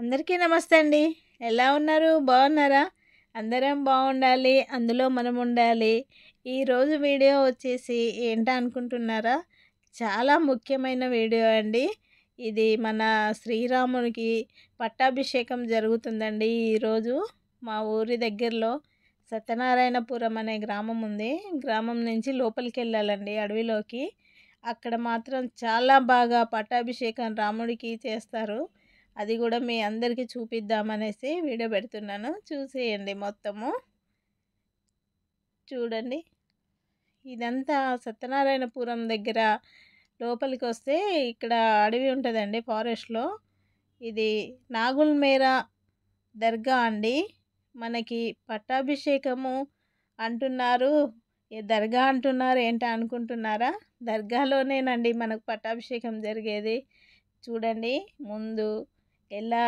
అందరికీ నమస్తే అండి. ఎలా ఉన్నారు? బాగున్నారా? అందరం బాగుండాలి. అందులో మనం ఉండాలి. ఈరోజు వీడియో వచ్చేసి ఏంటనుకుంటున్నారా? చాలా ముఖ్యమైన వీడియో అండి. ఇది మన శ్రీరామునికి పట్టాభిషేకం జరుగుతుందండి ఈరోజు. మా ఊరి దగ్గరలో సత్యనారాయణపురం అనే గ్రామం ఉంది. గ్రామం నుంచి లోపలికి వెళ్ళాలండి అడవిలోకి. అక్కడ మాత్రం చాలా బాగా పట్టాభిషేకం రాముడికి చేస్తారు. అది కూడా మీ అందరికీ చూపిద్దామనేసి వీడియో పెడుతున్నాను. చూసేయండి మొత్తము. చూడండి, ఇదంతా సత్యనారాయణపురం దగ్గర లోపలికి వస్తే ఇక్కడ అడవి ఉంటుందండి, ఫారెస్ట్లో. ఇది నాగుల్మేర దర్గా అండి. మనకి పట్టాభిషేకము అంటున్నారు, దర్గా అంటున్నారు ఏంటా అనుకుంటున్నారా? దర్గాలోనేనండి మనకు పట్టాభిషేకం జరిగేది. చూడండి ముందు ఎలా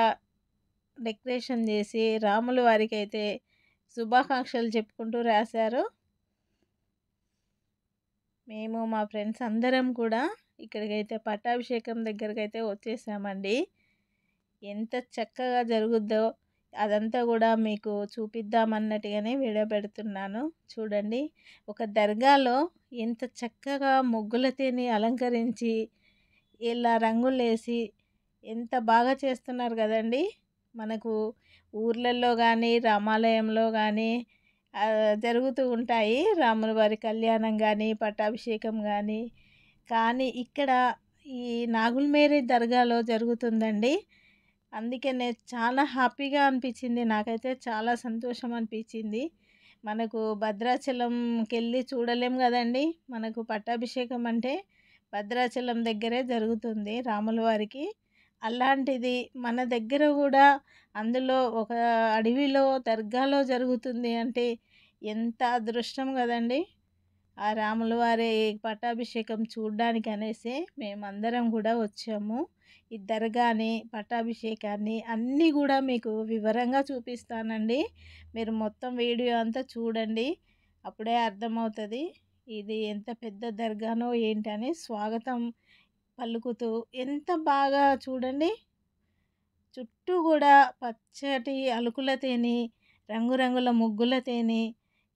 డెకరేషన్ చేసి రాముల వారికి అయితే శుభాకాంక్షలు చెప్పుకుంటూ రాశారు. మేము మా ఫ్రెండ్స్ అందరం కూడా ఇక్కడికైతే పట్టాభిషేకం దగ్గరకైతే వచ్చేసామండి. ఎంత చక్కగా జరుగుద్దో అదంతా కూడా మీకు చూపిద్దామన్నట్టుగానే వీడియో పెడుతున్నాను. చూడండి, ఒక దర్గాలో ఎంత చక్కగా ముగ్గులతోని అలంకరించి ఇలా రంగులేసి ఎంత బాగా చేస్తున్నారు కదండి. మనకు ఊర్లలో కానీ రామాలయంలో కానీ జరుగుతూ ఉంటాయి, రాముల వారి కళ్యాణం కానీ పట్టాభిషేకం కానీ. కానీ ఇక్కడ ఈ నాగుల్మేరి దర్గాలో జరుగుతుందండి. అందుకే నేను చాలా హ్యాపీగా అనిపించింది, నాకైతే చాలా సంతోషం అనిపించింది. మనకు భద్రాచలంకి వెళ్ళి చూడలేం కదండి. మనకు పట్టాభిషేకం అంటే భద్రాచలం దగ్గరే జరుగుతుంది రాముల వారికి. అలాంటిది మన దగ్గర కూడా అందులో ఒక అడవిలో దర్గాలో జరుగుతుంది అంటే ఎంత అదృష్టం కదండి. ఆ రాముల వారి పట్టాభిషేకం చూడ్డానికి అనేసి మేమందరం కూడా వచ్చాము. ఈ దర్గాని పట్టాభిషేకాన్ని అన్నీ కూడా మీకు వివరంగా చూపిస్తానండి. మీరు మొత్తం వీడియో అంతా చూడండి, అప్పుడే అర్థమవుతుంది ఇది ఎంత పెద్ద దర్గానో ఏంటని. స్వాగతం పలుకుతూ ఎంత బాగా చూడండి, చుట్టూ కూడా పచ్చటి అలుకులతోని రంగురంగుల ముగ్గులతోని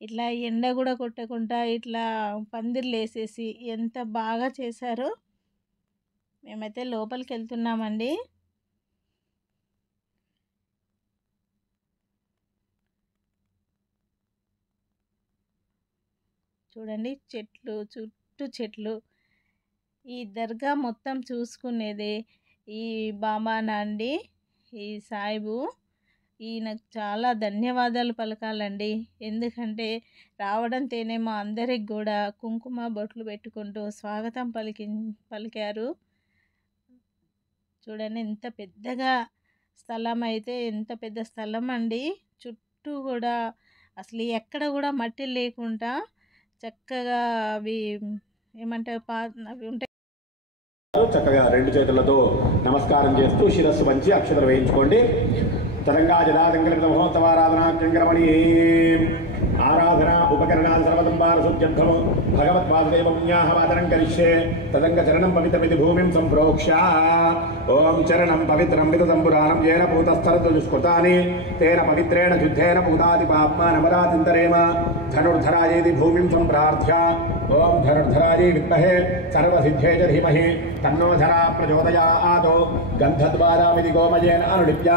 ఇట్లా ఎండ కూడా కొట్టకుండా ఇట్లా పందిర్లు వేసేసి ఎంత బాగా చేశారో. మేమైతే లోపలికి వెళ్తున్నామండి. చూడండి, చెట్లు చుట్టూ చెట్లు. ఈ దర్గా మొత్తం చూసుకునేది ఈ బాబానా అండి, ఈ సాయిబు. ఈయనకు చాలా ధన్యవాదాలు పలకాలండి. ఎందుకంటే రావడంతోనేమో అందరికి కూడా కుంకుమ బొట్లు పెట్టుకుంటూ స్వాగతం పలికారు. చూడండి ఎంత పెద్దగా స్థలం, అయితే ఎంత పెద్ద స్థలం అండి. చుట్టూ కూడా అసలు ఎక్కడ కూడా మట్టి లేకుండా చక్కగా అవి ఏమంటారు అవి ఉంటాయి. చక్కగా రెండు చేతులతో నమస్కారం చేస్తూ శిరస్సు వంచి అక్షతలు వేయించుకోండి. తరంగా జదాదంకలిత మహోత్సవారాధనాగ్రమణి ఆరాధన ఉపకరణాన్ని సర్వదంబారసుద్యర్థము భగవత్పాదదేవ పుణ్యాహవాదనం కరిష్యే. తదంగ చరణం పవిత్రమితి భూమిం సంప్రోక్ష. ఓం చరణం పవిత్రం వితతంబురాణం ఏన పూతస్థరదుష్కృతాని తేన పవిత్రేణ శుద్ధేన పూతాది పాప్మానమరాతింతరేమ. ధనుర్ధరాయేది భూమిం సంప్రార్థ్య. ఓం ధనుర్ధరాయే విద్మహే సర్వసిద్ధే చ ధీమహి తన్నో ధరా ప్రచోదయాత్. గంధద్వారామితి గోమయేన అనులిప్య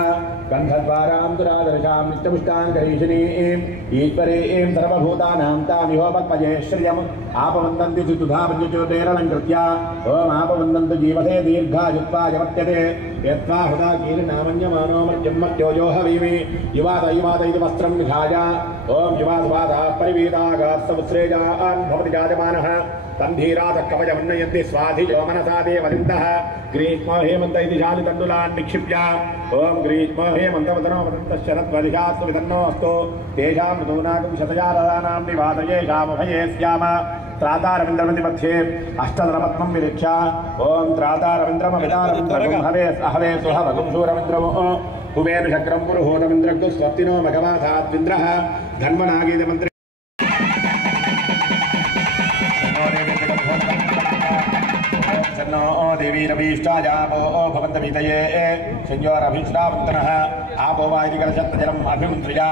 గంధద్వారాం దురాదర్శాం నిత్యపుష్టాన్ కరీషిణీం ఈశ్వరీం సర్వభూతానాం తామిహోపద్మజే శ్రియం ఆపవందంతి సుధామన్యుచోదేరలంకృత్య. ఓం ఆపవందంతు జీవసే దీర్ఘాయుత్వాయ వర్త్యతే. యత్వా హృదా కీర్ణామన్యమానో మర్త్యం మర్త్యోజో హవీమి. యువాత యువాత ఇది వస్త్రం విధాయ. ఓం యువాసువాదా పరివీతాగాస్తవుత్స్రేజాన్ భవతి జాయమానః. తంధీరాత కవచమున్నయంతి స్వాధిజో మనసా దేవలిందః. గ్రీష్మో హేమంత ఇది శాలితండులాన్ నిక్షిప్య. ఓం గ్రీష్మో హేమంతవదనో వదంతః శరద్వదిశాస్తు విదన్నోऽस्तु. తేషాం ఋతూనాకం శతజాలదానాం నివాతయేషామభయే స్యామ. త్రాతారవింద్రమతి అష్టదలపద్మం విరిక్ష. ఓం త్రాతారవింద్రమవితారవింద్రగం హవే అహవే సుహవగం సూరవింద్రమో కుబేర చక్రం పురుహోతమింద్రగ్గు స్వస్తినో మఘవాధాద్వింద్రః. ధన్వనాగీత మంత్రి దేవీర अभीष्टायापो भवन्तवीतये संयोरभीष्टावन्तनः आपो वा इति कलशत्तजलम् अभिमन्त्र्या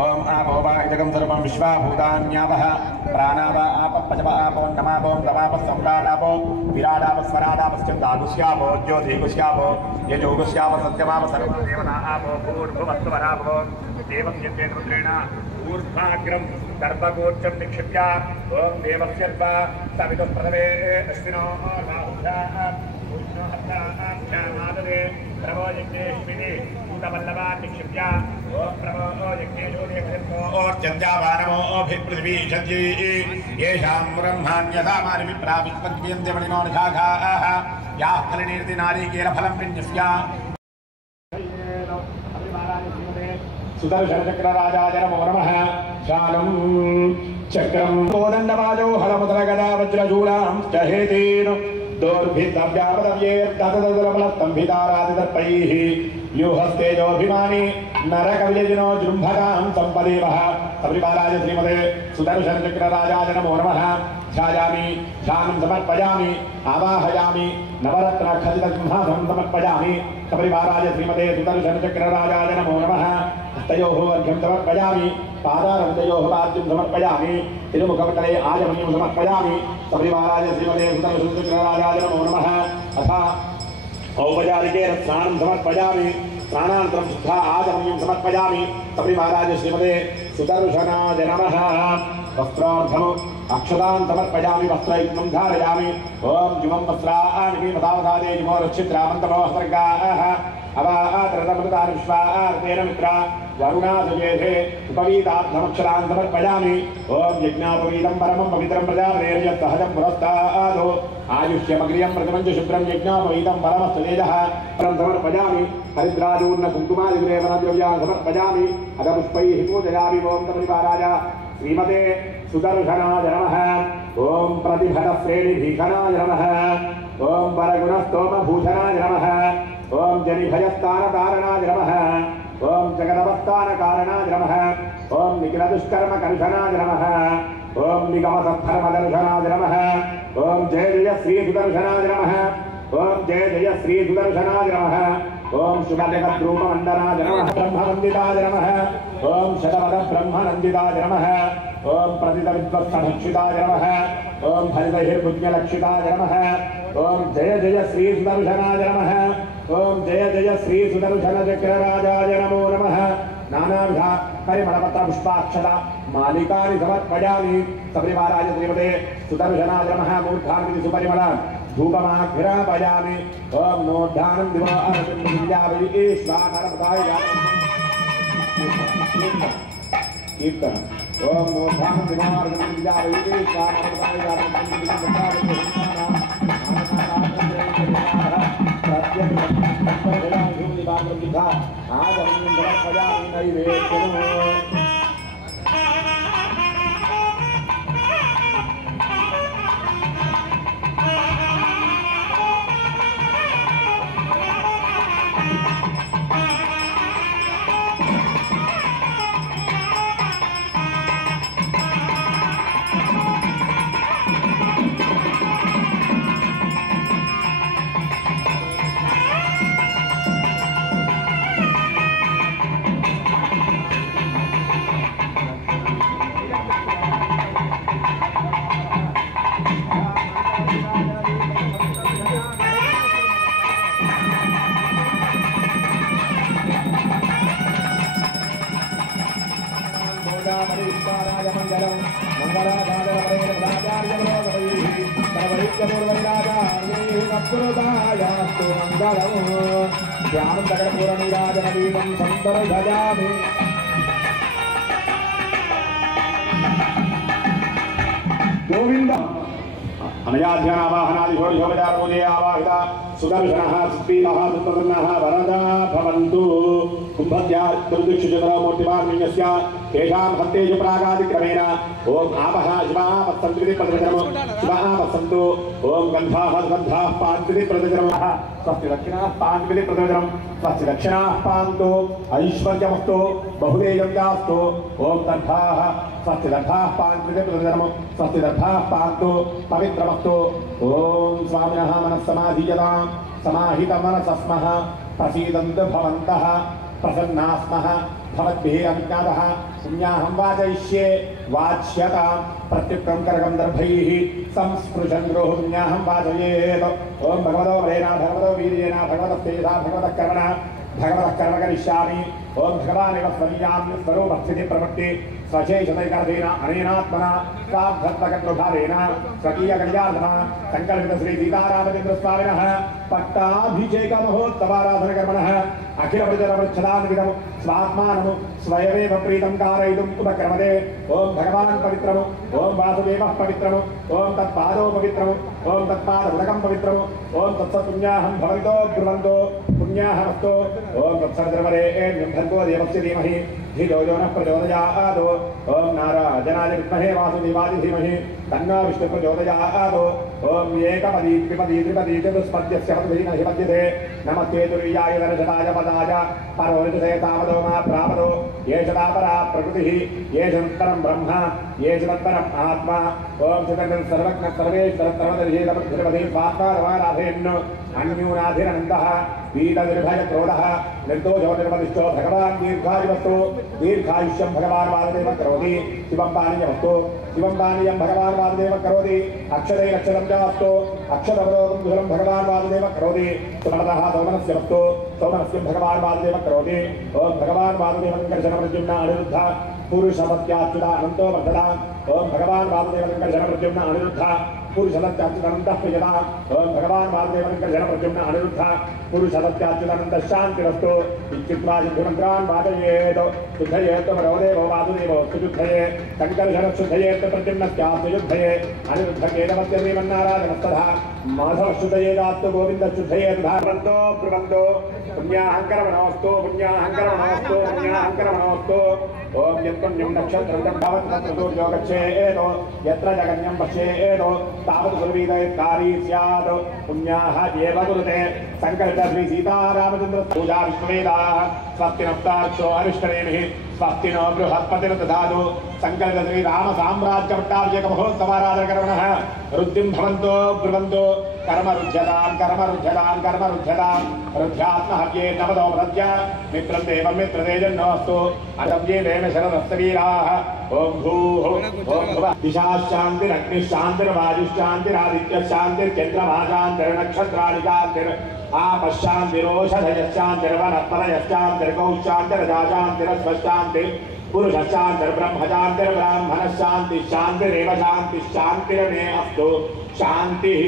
ॐ आपो वा इदकं सर्वं विश्वाभूतान्यापः प्राणाव आपपचव आपो नमापो नमापः सम्राडापो विराडापस्वराडापश्चन्दागुस्यापो ज्योतिगुस्यापो यजोगुस्यापो सत्यमाप सर्वदेवता आपो भूर्भुवस्वरापो देवं यज्ञेन्द्रेण ऊर्ध्वाग्रं दर्भगोत्रं निक्षिप्य ॐ देवस्य सवितुप्रथमे अश्विनो राहुभ्यामाददे प्रभो यज्ञेश्विनि कूटवल्लभा निक्षिप्य ॐ प्रभो यज्ञेशोर्चन्द्यावानमोऽभिपृथिवी षड्जी येषां ब्रह्माण्यसामानि विप्राविष्पद्यन्ते मणिनो निशाखाः याः फलनिर्ति नारीकेलफलं विन्यस्य सुदर्शनचक्रराजाय नमो नमः शालं चक्रं कोदण्डवाजो हलमुद्रगदा वज्रशूलां च हेतेन दोर्भिस्तव्यापदव्येर्ततदलस्तम्भितारादिदर्पैः व्यूहस्तेजोऽभिमानी नरकविजयिनो जृम्भकां सम्पदेवः शबरिमलाय श्रीमते सुदर्शनचक्रराजाय नमो नमः ध्यायामि ध्यानं समर्पयामि आवाहयामि नवरत्नखचितसिंहासनं समर्पयामि शबरिमलाय श्रीमते सुदर्शनचक्रराजाय नमो नमः हस्तयोः अर्घ्यं समर्पयामि पादारविन्दयोः पाद्यं समर्पयामि तिरुमुखपटले आजमनीं समर्पयामि शबरिमलाय श्रीमते सुदर्शनचक्रराजाय नमो नमः अथ औपचारिकेन स्नानं समर्पयामि स्नानानन्तरं शुद्धा आजमनीं समर्पयामि शबरिमलाय श्रीमते सुदर्शनाय नमः वस्त्रार्थम् अक्षतान् समर्पयामि वस्त्रयुग्मं धारयामि ॐ जुवं वस्त्राणि मदावधादे जुमो रक्षित्रामन्तमोहसर्गाः अवात्रतमृतान् विश्वार्तेन मित्रा वरुणासुजेधे उपवीतात्मक्षरान् समर्पयामि ॐ यज्ञापवीतं परमं पवित्रं प्रजापतेर्यत्सहजं पुरस्तादो आयुष्यमग्रियं प्रथमं च शुभ्रं यज्ञापवीतं परमस्ततेजः परं समर्पयामि हरिद्राचूर्ण कुङ्कुमादिद्रेवणद्रव्यान् समर्पयामि अथ पुष्पैः पूजयामि ॐ तमनिवाराय श्रीमते सुदर्शनाय नमः ॐ प्रतिभटश्रेणिभीषणाय नमः ॐ परगुणस्तोमभूषणाय नमः ॐ जनिभयस्थानतारणाय नमः ॐ जगदवस्थानकारणाय नमः ॐ निखिलदुष्कर्मकर्षणाय नमः ॐ निगमसत्फलमदर्शनाय नमः ॐ जय जय श्री सुदर्शनाय नमः ॐ जय जय श्री सुदर्शनाय नमः ॐ शुभजगद्रूपमण्डनाय नमः ब्रह्मनन्दिताय नमः ॐ शतपथब्रह्मनन्दिताय नमः ॐ प्रतितविद्वत्सभक्षिताय नमः ॐ हरितहिर्भुज्ञलक्षिताय नमः ॐ जय जय श्री सुदर्शनाय नमः ॐ जय जय श्री सुदर्शनचक्रराजाय नमो नमः नानाविध परिमलपत्रपुष्पाक्षता मालिकानि समर्पयामि शबरिमलाय श्रीमते सुदर्शनाय नमः मूर्धान्विति सुपरिमलान् धूपमाघ्रापयामि ॐ नोद्धानं दिवाश्वानरपदाय कीर्तन ॐ नोद्धानं गोविंद अनयाध्यानावाहनादिषोडशोपचारपूजे आवाहिता सुदर्शनः सुस्पीलः दुत्तवर्णः वरदा भवन्तु कुम्भस्यार्तुर्दिक्षुचन्द्रो मूर्तिमान्यस्य तेषां हस्तेषु प्रागादिक्रमेण ओम आपः शिवाः वत्सन्ति प्रतिवचनम् शिवाः वत्सन्तु ओम गन्धाः पान्ति प्रतिवचनम् स्वस्ति दक्षिणाः पान्ति प्रतिवचनम् स्वस्ति दक्षिणाः पान्तु ऐश्वर्यमस्तु बहुदेयं यास्तु ओम दर्भाः स्वस्ति दर्भाः पान्ति प्रतिवचनम् स्वस्ति दर्भाः पान्तु पवित्रमस्तु ओम स्वामिनः मनः समाधीयतां समाहितमनसस्मः प्रसीदन्तु भवन्तः प्रसन्नाः स्मः भवद्भिः अभिज्ञातः पुण्याहं वाचयिष्ये वाच्यतां प्रत्युक्तं करगं दर्भैः संस्पृशन् गृह पुण्याहं वाचयेत् ओम भगवतो बलेन भगवतो वीर्येण भगवतस्तेजा भगवतः कर्मणा भगवतः कर्म करिष्यामि ओम भगवानेव स्वकीयां स्वरूपस्थितिं प्रवृत्ति स्वशेषतैकरतेन अनेनात्मना साधत्तकट्रुभावेन स्वकीयकल्याणः सङ्कल्पित श्री सीतारामचन्द्रस्वामिनः पट्टाभिषेकमहोत्सवाराधनकर्मणः अखिलप्रजनवृच्छदान्वितं स्वात्मानं स्वयमेव प्रीतं कारयितुम् उपक्रमते ओम भगवान् पवित्रम् ओम वासुदेवः पवित्रम् ओम तत्पादो पवित्रम् ओम तत्पादुदकं पवित्रम् ओम तत्सत्पुण्याहं भवन्तो ब्रुवन्तो पुण्याहमस्तु ओम तत्सर्वरेण्यं भर्गो देवस्य धीमहि धियो यो नः प्रचोदयात् ओम नारायणाय विद्महे वासुदेवाय धीमहि तन्नो विष्णुः प्रचोदयात् ओम एकपदी त्रिपदी त्रिपदी चतुष्पद्यस्य पद्भिः न हिपद्यते नमस्ते तुरीयाय दर्शनाय पदाय परोनितसे तावदो मा प्रापदो येषदा परा प्रकृतिः येषदुत्तरं ब्रह्म येषदुत्तरम् आत्मा ओम चितनं सर्वज्ञ सर्वेश्वर सर्वदर्शि स्वात्माराधयन् अन्यूनाधिरनन्दः पीतनिर्भय क्रोधः निर्दोषो निर्मदिष्टो भगवान् दीर्घायुवस्तु दीर्घायुष्यं भगवान् वासुदेव करोति शिवं पानीयमस्तु शिवं पानीयं भगवान् वासुदेव करोति अक्षते अक्षरं जास्तु अक्षरवरोगं दुलं भगवान् वासुदेव करोति सुमनतः सौमनस्य वस्तु सौमनस्यं भगवान् वासुदेव करोति ओम भगवान् वासुदेव कर्षणप्रद्युम्न अनिरुद्ध पुरुषवत्याच्युता अनन्तो वर्धता ओम भगवान् वासुदेव कर्षणप्रद्युम्न अनिरुद्ध पुरुषवत्याच्युतानन्दः प्रियता ओम भगवान् वासुदेव कर्षणप्रद्युम्न अनिरुद्ध पुरुषवत्याच्युतानन्दः शान्तिरस्तु इत्युक्त्वा सिद्धमन्त्रान् वादयेत् शुद्धयेत् वरोदेवो वासुदेवो सुयुद्धये सङ्कर्षणशुद्धयेत् प्रद्युम्नस्यास्तु युद्धये अनिरुद्धकेतवस्य श्रीमन्नारायणस्तथा माधवशुद्धयेदास्तु गोविन्दशुद्धयेत् धारवन्तो ब्रुवन्तो पुण्याहङ्करमणोऽस्तु पुण्याहङ्करमणोऽस्तु पुण्याहङ्करमणोऽस्तु ओम यत्पुण्यं नक्षत्रं भवत् तत्र सूर्यो गच्छेत् यत्र जगन्यं पश्येत् तावत् सुरवीदयत्कारी स्यात् पुण्याः एव कुरुते सङ्कल्प श्री सीतारामचन्द्र पूजा विश्ववेदाः स्वस्ति नस्ताक्षो अरिष्टनेमिः स्वस्ति नो बृहस्पतिर्दधातु सङ्कल्प श्री राम साम्राज्यपट्टाभिषेक महोत्सवाराधनकर्मणः रुद्धिं भवन्तो ब्रुवन्तो कर्मरुध्यतां कर्मरुध्यतां कर्मरुध्यतां रुध्यात्महव्ये नवदो प्रद्य मित्रं देवं मित्रतेजन्नोऽस्तु अदव्ये वेम शरदस्तवीराः ओम भूः ओम भुवः दिशाश्शान्तिरग्निश्शान्तिर्वायुश्शान्तिरादित्यश्शान्तिर्चन्द्रमा शान्तिर्नक्षत्राणि शान्तिर् आपश्शान्तिरोषधयश्शान्तिर्वनस्पतयश्शान्तिर्गौश्शान्तिरजाशान्तिरस्वशान्तिः पुरुषश्शान्तिर्ब्रह्मशान्तिर्ब्राह्मणश्शान्तिः शान्तिरेव अस्तु शान्तिः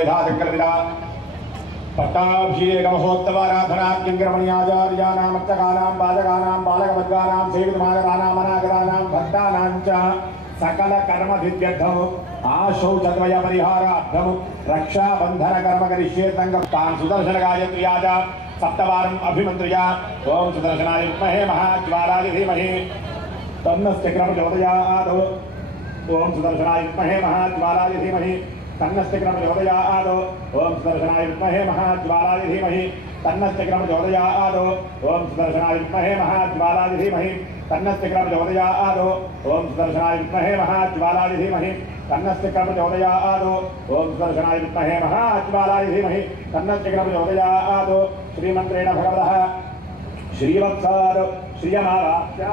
यथादिकल्पिता पट्टाभिषेक महोत्सवाराधना किंकरमणियाचार्यानां बालकानां बालकवर्गानां सेवितमागतानां अनागतानां भक्तानां च सकल कर्म सिद्ध्यर्थम आशौचद्वय परिहारार्थम रक्षाबंधन कर्म करिष्ये तान् सुदर्शन गायत्र्याज सप्तवारम् अभिमन्त्र्या ओम सुदर्शनाय विद्महे महाज्वालाय धीमहि तन्नस्य प्रचोदयात् ओम सुदर्शनाय विद्महे महाज्वालाय धीमहि तन्नस्य प्रचोदयात् ओम सुदर्शनाय विद्महे महाज्वालाय धीमहि तन्नस्य प्रचोदयात् ओम सुदर्शनाय विद्महे महाज्वालाय धीमहि तन्नस्य प्रचोदयात् ओम सुदर्शनाय विद्महे महाज्वालाय धीमहि तन्नस्य प्रचोदयात् ओम सुदर्शनाय विद्महे महाज्वालाय धीमहि तन्नस्य प्रचोदयात् श्रीमन्त्रेण भगवतः श्रीवत्सार श्रियमावाप्य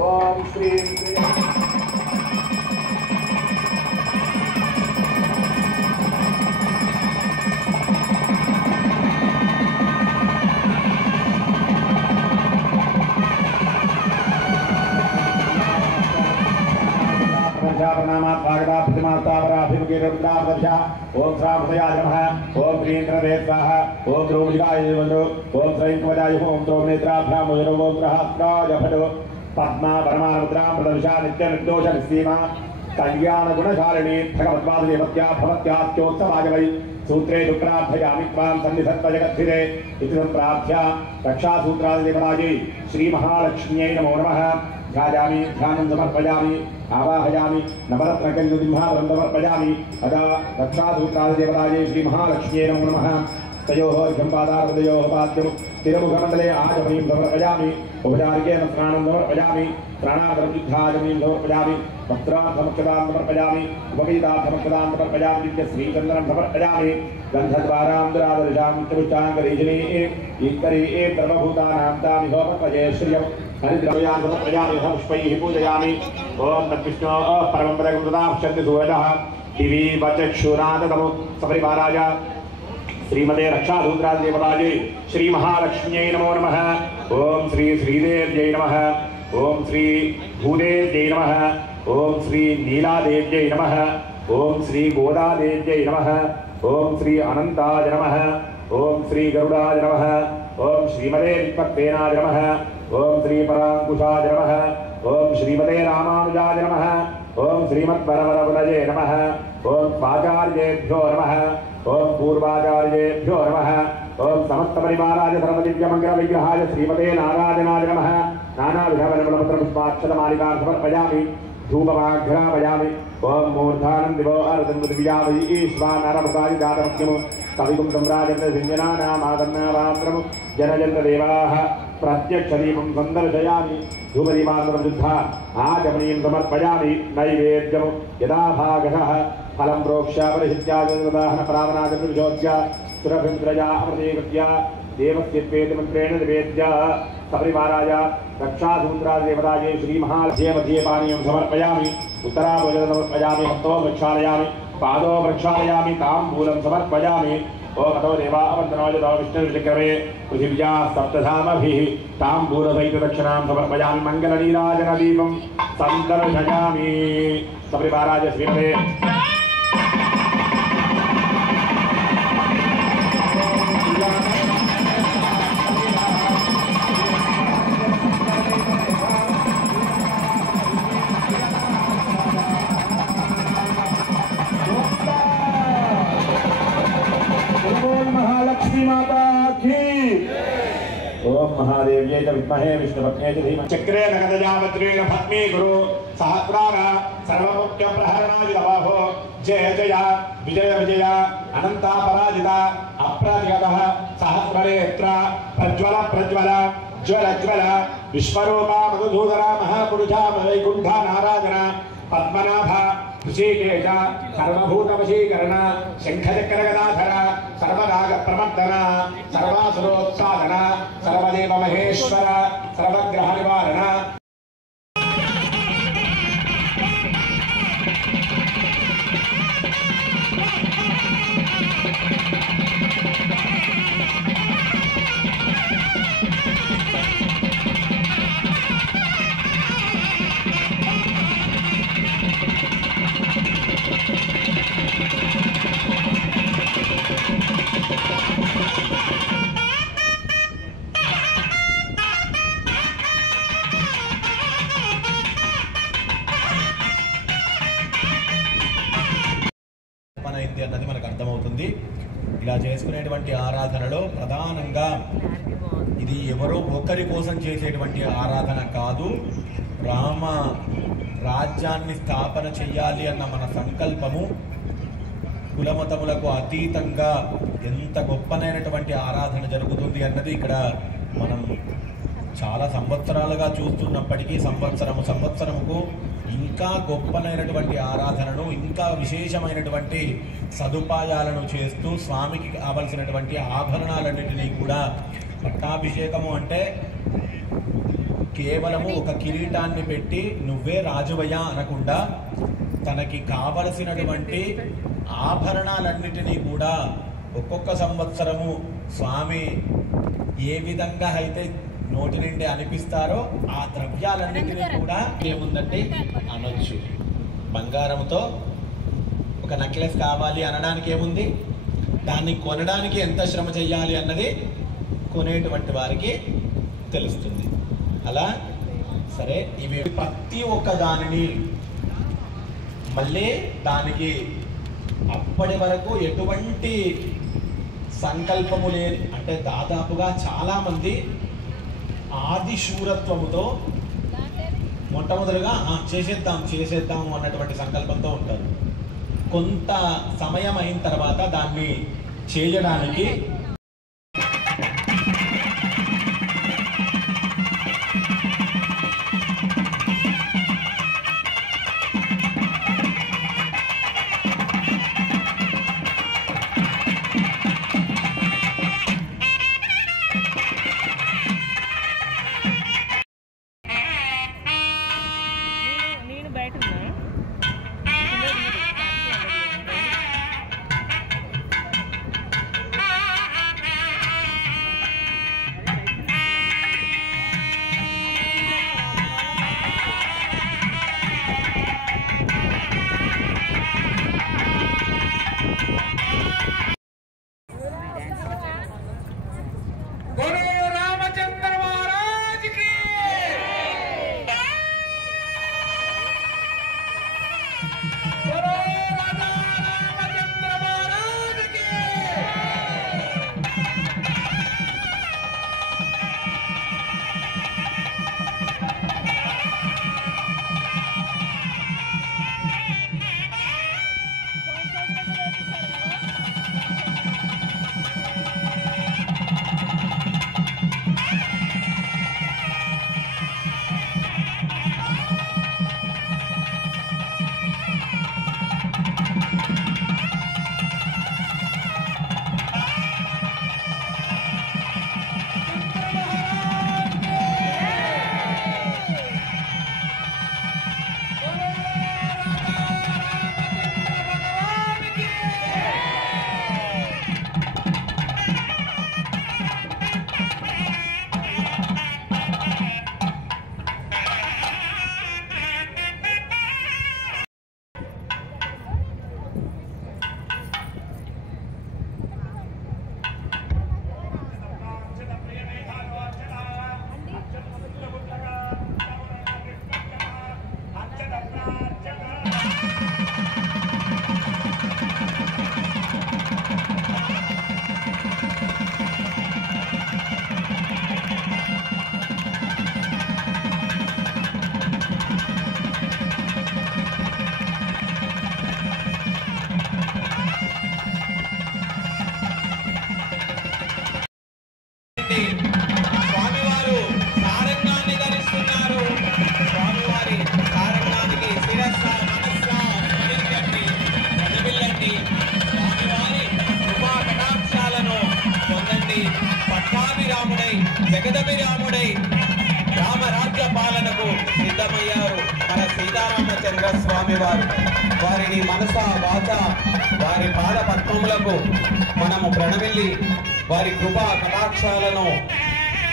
ओम श्री स्वागता प्रतिमास्तावराभिमुखीरविद्रावदर्शा ओम श्रावतयाय नमः ओम प्रियेन्द्रदेव स्वाहा ओम द्रौपदिकाय वन्दो ओम श्रींकवजाय ओम द्रौपनेत्राभ्यां ओम ग्रहस्त्राय फटो पद्मा परमामुद्रां प्रदर्शा नित्यनिर्दोष निस्सीमा कल्याण गुणशालिनी भगवद्वादिदेवत्या भवत्यास्योत्सवाय वै सूत्रे दुप्रार्थयामि त्वां सन्निधत्त जगद्धिरे इति सम्प्रार्थ्य रक्षासूत्रादिदेवतायै श्रीमहालक्ष्म्यै नमो नमः ध्यायामि ध्यानं समर्पयामि आवाहयामि नवरत्नकलिदुदिम्हादं समर्पयामि अदा रक्षासूत्रादिदेवतायै श्रीमहालक्ष्म्यै नमो नमः तयोः अर्घ्यम्पादारतयोः पाद्यं तिरुमुखमण्डले आचमनीं समर्पयामि उपचारिकेन स्नानं समर्पयामि प्राणादरयुद्धाचमनीं समर्पयामि वस्त्रार्थमक्षदां समर्पयामि उपवीतार्थमक्षदां समर्पयामि दिव्यश्रीचन्दनं समर्पयामि गन्धद्वारां दुरादर्शां चतुष्टाङ्गरीजने ईश्वरे सर्वभूतानां तानि समर्पये श्रियम् हरिद्रव्यान् समर्पयामि पुष्पैः पूजयामि ओम तद्विष्णोः परमं पदं ददाक्षन्ति सूरजः दिवि वचक्षुरादतमो सपरिवाराय श्रीमते रक्षासूत्रादिदेवतायै श्रीमहालक्ष्म्यै नमो नमः ओम श्री श्रीदेव्यै नमः ओम श्री भूदेव्यै नमः ओम श्री नीलादेव्यै नमः ओम श्री गोदादेव्यै नमः ओम श्री अनन्ताय नमः ओम श्री गरुडाय नमः ओम श्रीमते विपत्तेनाय नमः ओम श्री परांकुशाय नमः ओम श्रीमते रामानुजाय नमः ओम श्रीमद्वरवरवनये नमः ओम स्वाचार्येभ्यो नमः ओम पूर्वाचार्येभ्यो नमः ओम समस्तपरिवाराय सर्वदिव्यमङ्गलविग्रहाय श्रीमते नारायणाय नमः नानाविधवनपत्रपुष्पाक्षतमालिकां समर्पयामि धूपमाघ्रापयामि ओम मूर्धानं दिवो अर्धन्मुदिव्यावै ईश्वानरमृताय जातमख्यमु कविकुं सम्राजन्तसिञ्जनानामादन्नावात्रमु जनजन्तदेवाः प्रत्यक्षदीपं सन्दर्शयामि धूपदीपान्तरशुद्धा आचमनीं समर्पयामि नैवेद्यं यदा भागशः फलं प्रोक्ष्य परिहित्याददाहनप्रावनाचतुर्जोत्य सुरभिन्द्रया अमृतेकृत्या देवस्येति मन्त्रेण निवेद्य सपरिवाराय रक्षासूत्रादिदेवतायै श्रीमहालक्ष्म्यै पानीयं समर्पयामि उत्तराभोजनं समर्पयामि हस्तो प्रक्षालयामि पादो प्रक्षालयामि ताम्बूलं समर्पयामि ओम अतो देवा अवन्दनाय दो विष्णुचक्रमे पृथिव्या सप्तधामभिः ताम्बूलसहित दक्षिणां समर्पयामि मङ्गलनीराजनदीपं सन्दर्शयामि सपरिवाराय श्रीमते महालक्ष्मी माता की ओम महादेव्यै च विद्महे विष्णुपत्न्यै च धीमहि चक्रे नगदजावत्रेण भस्मी गुरु सहस्रार सर्वमुख्य प्रहरणाय नमः जय जय विजय विजय अनंता पराजिता अप्रतिगतः सहस्रनेत्र प्रज्वल प्रज्वल ज्वल ज्वल विश्वरूपा मधुसूदना महापुरुषा वैकुंठा नारायण पद्मनाभ ऋषिकेश सर्वभूतवशीकरण शंखचक्रगदाधर सर्वराग प्रमर्दन सर्वासुरोत्सादन सर्वदेव महेश्वर सर्वग्रह निवारण చేసుకునేటువంటి ఆరాధనలో ప్రధానంగా ఇది ఎవరో ఒకరి కోసం చేసేటువంటి ఆరాధన కాదు. రామ రాజ్యాన్ని స్థాపన చెయ్యాలి అన్న మన సంకల్పము కులమతములకు అతీతంగా ఎంత గొప్పనైనటువంటి ఆరాధన జరుగుతుంది అన్నది ఇక్కడ మనం చాలా సంవత్సరాలుగా చూస్తున్నప్పటికీ సంవత్సరముకు ఇంకా గొప్పనైనటువంటి ఆరాధనను, ఇంకా విశేషమైనటువంటి సదుపాయాలను చేస్తూ స్వామికి కావలసినటువంటి ఆభరణాలన్నింటినీ కూడా, పట్టాభిషేకము అంటే కేవలము ఒక కిరీటాన్ని పెట్టి నువ్వే రాజువయ్యా అనకుండా తనకి కావలసినటువంటి ఆభరణాలన్నిటినీ కూడా ఒక్కొక్క సంవత్సరము స్వామి ఏ విధంగా అయితే నోటి నుండి అనిపిస్తారో ఆ ద్రవ్యాలన్నిటినీ కూడా ఏముందంటే అనొచ్చు. బంగారంతో ఒక నెక్లెస్ కావాలి అనడానికి ఏముంది, దాన్ని కొనడానికి ఎంత శ్రమ చెయ్యాలి అన్నది కొనేటువంటి వారికి తెలుస్తుంది. అలా సరే, ఇవి ప్రతి ఒక్క దానిని మళ్ళీ దానికి అప్పటి వరకు ఎటువంటి సంకల్పము లేదు. అంటే దాదాపుగా చాలామంది ఆది శూరత్వముతో మొట్టమొదలుగా చేసేద్దాము అన్నటువంటి సంకల్పంతో ఉంటారు. కొంత సమయం అయిన తర్వాత దాన్ని చేయడానికి స్వామివారు సారంగాన్ని ధరిస్తున్నారు. స్వామివారి సారంగానికి శిరస్స మనస్స ప్రతిబిల్లండి. స్వామివారి కృపా కటాక్షాలను పొందండి. పట్టాభిరాముడై జగదభిరాముడై రామరాజ్య పాలనకు సిద్ధమయ్యారు మన సీతారామచంద్ర స్వామి వారు. వారిని మనస వాచ వారి పాద పద్మములకు మనము ప్రణమిల్లి వారి కృపా కటాక్షాలను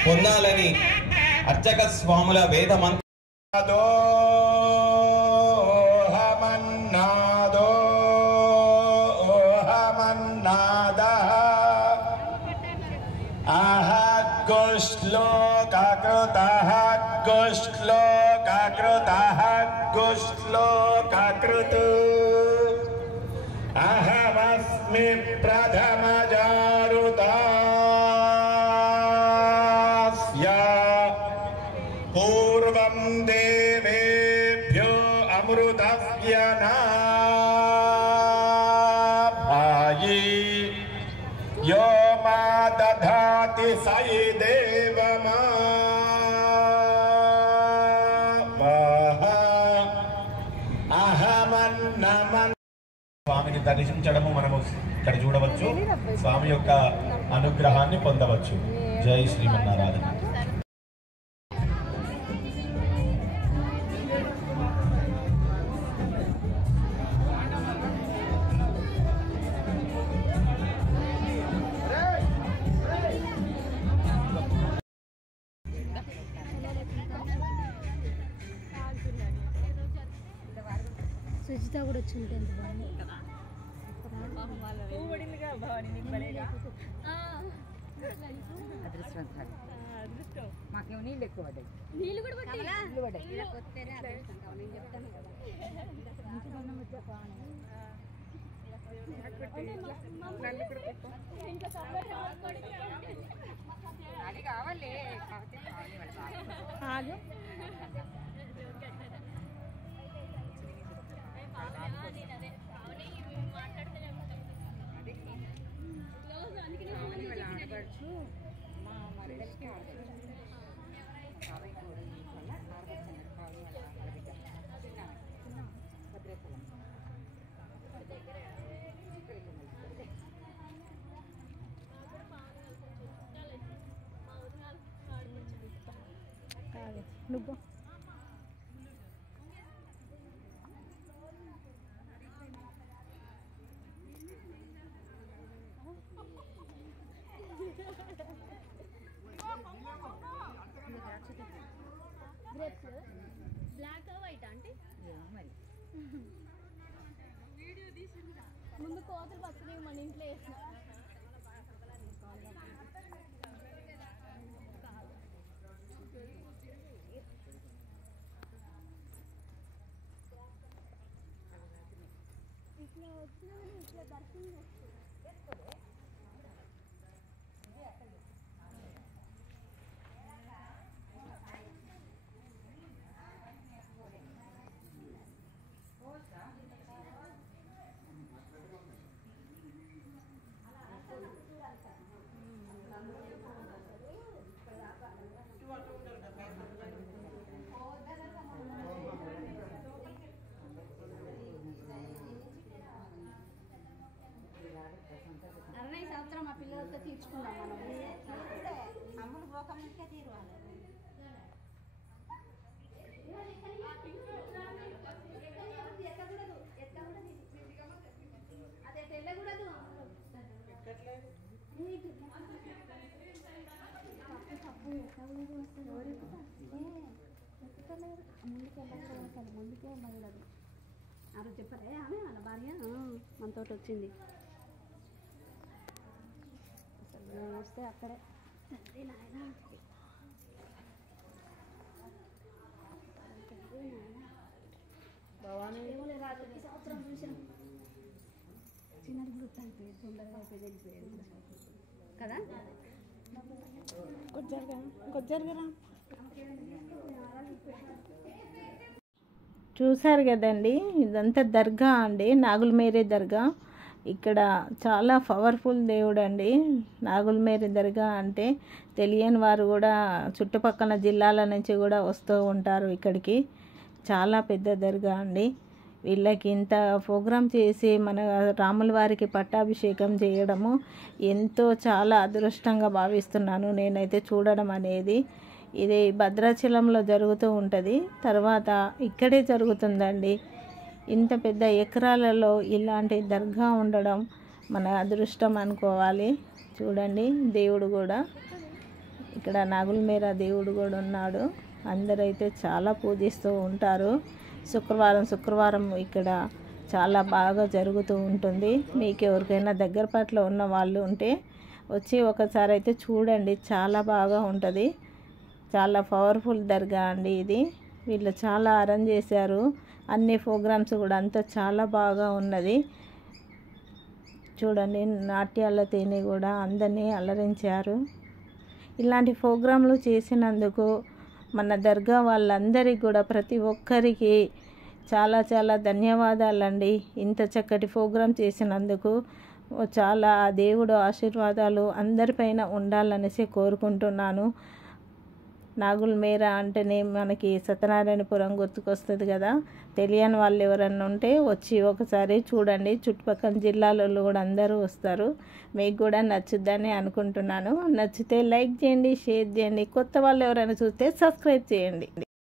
పొందాలని అర్చక స్వాముల వేద మంత్రో अहमस्मि प्रथमजारुतास्य पूर्वं देवेभ्यो अमृतस्य नाभायि यो मा दधाति स देवमा अहमन्नमन् స్వామిని దర్శించడము మనము ఇక్కడ చూడవచ్చు. స్వామి యొక్క అనుగ్రహాన్ని పొందవచ్చు. జై శ్రీమన్నారాయణ. సుజిత కూడా వచ్చి ఉంటే ఎంత బాగుంది. మాకేమో నీళ్ళు ఎక్కువ పడ్డాయి. నీళ్ళు కూడా పడ్డాయి. అది కావాలి ఆడపడుచు మా మరిదరికి ఆడపడుచు భద్రాచలం నువ్వు బ్లాక్ వైట్ అంటే మరి ముందు కోతలు పక్కనే మన ఇంట్లో వేసిన ఇట్లా వచ్చినా ఇట్లా దర్శనం అరవై సంవత్సరం మా పిల్లలతో తీర్చుకున్నాం మనం అమ్ములు పోకముందుకే తీరువాలి. అదే తెల్లకూడదు ముందుకే మళ్ళీ ఆ రోజు చెప్పలే ఆమె వాళ్ళ భార్య మనతో వచ్చింది. అసలు వస్తే అక్కడే రాత్రికి సంవత్సరం చూసాం. చిన్నది గుర్తు తొందరగా వెళ్ళిపోయాడు కదా. కొజ్జరగరా చూసారు కదండి. ఇదంతా దర్గా అండి, నాగులమేరే దర్గా. ఇక్కడ చాలా పవర్ఫుల్ దేవుడు అండి నాగులమేరే దర్గా అంటే. తెలియని వారు కూడా చుట్టుపక్కల జిల్లాల నుంచి కూడా వస్తూ ఉంటారు ఇక్కడికి. చాలా పెద్ద దర్గా అండి. వీళ్ళకి ఇంత ప్రోగ్రాం చేసి మన రాముల వారికి పట్టాభిషేకం చేయడము ఎంతో చాలా అదృష్టంగా భావిస్తున్నాను నేనైతే చూడడం అనేది. ఇది భద్రాచలంలో జరుగుతూ ఉంటుంది, తర్వాత ఇక్కడే జరుగుతుందండి. ఇంత పెద్ద ఎకరాలలో ఇలాంటి దర్గా ఉండడం మన అదృష్టం అనుకోవాలి. చూడండి దేవుడు కూడా ఇక్కడ నాగులమేర దేవుడు కూడా ఉన్నాడు. అందరైతే చాలా పూజిస్తూ ఉంటారు. శుక్రవారం ఇక్కడ చాలా బాగా జరుగుతూ ఉంటుంది. మీకు ఎవరికైనా దగ్గర పట్ల ఉన్న వాళ్ళు ఉంటే వచ్చి ఒకసారి అయితే చూడండి, చాలా బాగా ఉంటుంది. చాలా పవర్ఫుల్ దర్గా అండి ఇది. వీళ్ళు చాలా అరేంజ్ చేశారు, అన్ని ప్రోగ్రామ్స్ కూడా అంతా చాలా బాగా ఉన్నది. చూడండి నాట్యాలతోని కూడా అందరినీ అలరించారు. ఇలాంటి ప్రోగ్రాంలు చేసినందుకు మన దర్గా వాళ్ళందరికీ కూడా ప్రతి ఒక్కరికి చాలా చాలా ధన్యవాదాలండి. ఇంత చక్కటి ప్రోగ్రాం చేసినందుకు చాలా ఆ దేవుడు ఆశీర్వాదాలు అందరిపైన ఉండాలనేసి కోరుకుంటున్నాను. నాగుల్ మేరా అంటేనే మనకి సత్యనారాయణపురం గుర్తుకొస్తుంది కదా. తెలియని వాళ్ళు ఎవరన్నా ఉంటే వచ్చి ఒకసారి చూడండి. చుట్టుపక్కల జిల్లాలలో కూడా అందరూ వస్తారు. మీకు కూడా నచ్చుద్దని అనుకుంటున్నాను. నచ్చితే లైక్ చేయండి, షేర్ చేయండి. కొత్త వాళ్ళు ఎవరైనా చూస్తే సబ్స్క్రైబ్ చేయండి.